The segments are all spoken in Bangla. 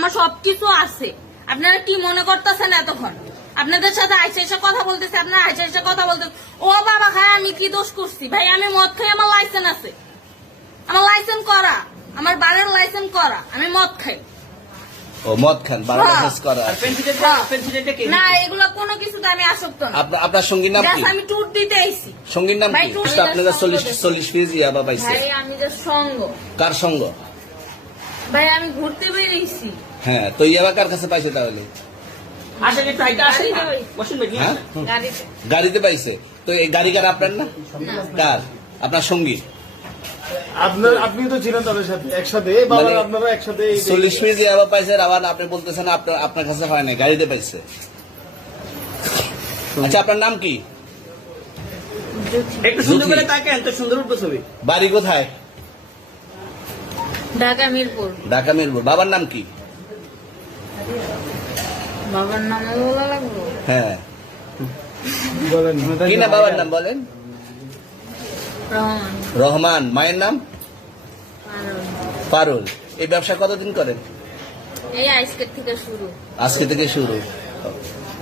আমার সবকিছু আছে। আপনারা কি মনে করতেছেন এতক্ষণ? আপনাদের সাথে আইসা এসে কথা বলতেছে, আপনারা আইসা এসে কথা বলতেছে। ও বাবা খায়, আমি কি দোষ করছি? ভাই আমি মদ খাই, আমার লাইসেন্স আছে, আমার লাইসেন্স করা, আমার বারের লাইসেন্স করা, আমি মদ খাই। ও মদ খান, বারো লাইসেন্স করা। না এগুলো কোনো কিছুতে আমি আসক্ত না। আপনার সঙ্গীর নাম কি? আমি ট্যুর দিতে আইছি। সঙ্গীর নাম কি? আপনারা 40 পিস ইয়াবা পাইছে। ভাই আমি যে সঙ্গ। কার সঙ্গ? ভাই আমি ঘুরতে বেরিয়েছি। হ্যাঁ, তো ইয়াবা কার কাছে পাইছে তাহলে? হ্যাঁ? গাড়িতে পাইছে। তো এই গাড়ি কার, আপনার না? কার? আপনার সঙ্গী? আপনি তো ছিলেন তাদের সাথে একসাথে, আপনারা একসাথে 40 পিস ইয়াবা পাইছে, আবার আপনি বলতেছেন আপনার কাছে হয় না, গাড়িতে পাইছে। আচ্ছা, আপনার নাম কি? একটু সুন্দর করে তাকান, তো সুন্দর উঠবে ছবি। বাড়ি কোথায়? ঢাকা মিরপুর। ঢাকা মিরপুর। বাবার নাম কি? বাবার নাম বলা লাগবে? হ্যাঁ, বলেন কি না বাবার নাম বলেন? রহমান। রহমান। মায়ের নাম? পারুল। এই ব্যবসা কতদিন করেন? এই আজকের থেকে শুরু। আজকে থেকে শুরু।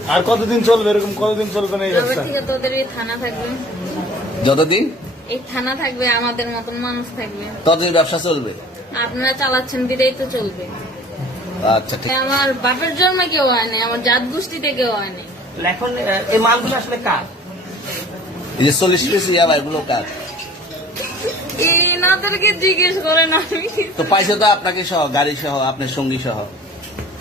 আর কতদিন চলবে? এরকম কতদিন চলবে না এই তবে ব্যবসা? থেকে তোদের এই থানা থাকবে, যতদিন এই থানা থাকবে, আমাদের মতন মানুষ থাকবে, ততদিন ব্যবসা চলবে। আপনারা চালাচ্ছেন বিদায় তো চলবে। আচ্ছা, ঠিক। আমার বাপের জন্মে কেউ হয় নাই, আমার জাত গোষ্ঠীতে কেউ হয় নাই। এখন এই মালগুলো আসলে কার? এই যে 40 পিস ইয়াবা, এগুলো কার? এনাদেরকে জিজ্ঞেস করেন। আমি তো পাইছে তো আপনাকে সহ, গাড়ি সহ, আপনার সঙ্গী সহ।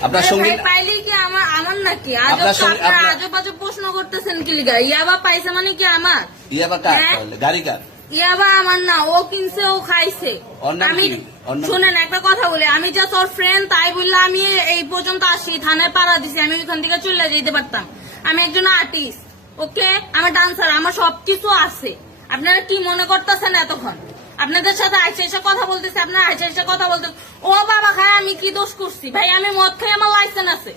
আপনার সঙ্গী পাইলে কি আমার নাকি? আপনার সঙ্গে- আপনার- আজব আজব প্রশ্ন করতেছেন কি লিগা? ইয়াবা পাইছে মানে কি আমার? ইয়াবা কার হ্যাঁ? তাহলে? গাড়ি কার? ইয়াবা আমার না, ও কিনছে, ও খাইছে। ওর নাম আমি কি? ওর নাম- শুনেন একটা কথা বলি, আমি যা তোর ফ্রেন্ড তাই বললে আমি এই পর্যন্ত আসি, থানায় পাড়া দিছি, আমি ওইখান থেকে চলে যেতে পারতাম। আমি একজন আর্টিস্ট, ওকে, আমার ডান্সার, আমার সবকিছু আছে। আপনারা কি মনে করতেছেন এতক্ষণ? আপনাদের সাথে আইসা এসে কথা বলতেছে, আপনারা আইসা এসে কথা বলতেছে। ও বাবা খায়, আমি কি দোষ করছি? ভাই আমি মদ খাই, আমার লাইসেন্স আছে,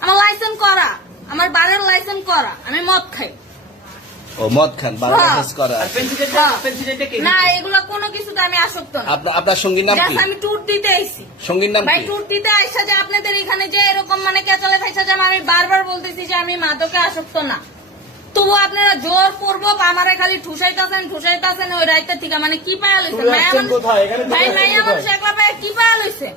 আমার লাইসেন্স করা, আমার বারের লাইসেন্স করা, আমি মদ খাই। ও মদ খান, বারো লাইসেন্স করা। আর পেন্সিলটা কে? না এগুলো কোনো কিছুতে আমি আসক্ত না। আপনার সঙ্গীর নাম কি? Just আমি ট্যুর দিতে আইছি। সঙ্গীর নাম ভাই কি? ট্যুর দিতে আইসা যে আপনাদের এখানে যে এরকম মানে কেচালে খাইসা যে আমি বারবার বলতেছি যে আমি মাদকে আসক্ত না, তবু আপনারা জোর পূর্বক আমারে খালি ঠুসাইতাছেন ওই রাইতে থেকে। মানে কি পায়া লইছেন? কোথায়? এখানে ভাই কোথায়? মাইয়া মানুষ একলা পায়া কি পায়া লইছেন?